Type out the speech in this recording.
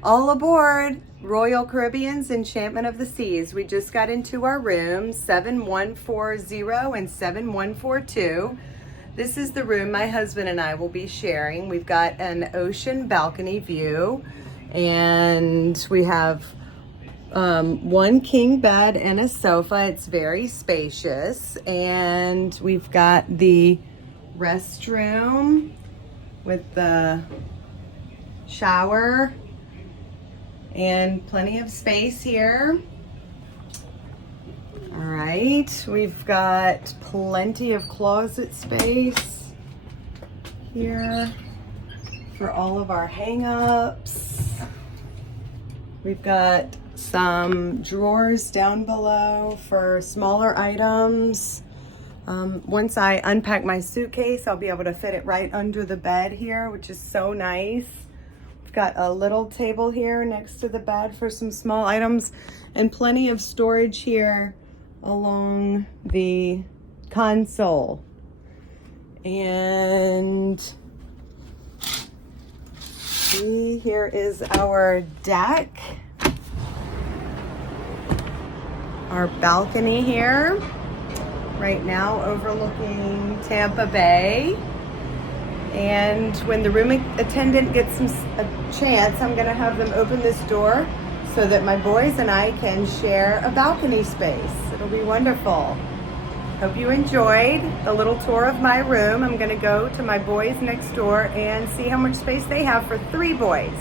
All aboard Royal Caribbean's Enchantment of the Seas. We just got into our room, 7140 and 7142. This is the room my husband and I will be sharing. We've got an ocean balcony view, and we have one king bed and a sofa. It's very spacious, and we've got the restroom with the shower and plenty of space here. All right, we've got plenty of closet space here for all of our hang-ups. We've got some drawers down below for smaller items. Once I unpack my suitcase, I'll be able to fit it right under the bed here, which is so nice. We've got a little table here next to the bed for some small items, and plenty of storage here along the console. And see, here is our deck, our balcony here, right now overlooking Tampa Bay. And when the room attendant gets a chance, I'm gonna have them open this door so that my boys and I can share a balcony space. It'll be wonderful. Hope you enjoyed the little tour of my room. I'm gonna go to my boys next door and see how much space they have for 3 boys.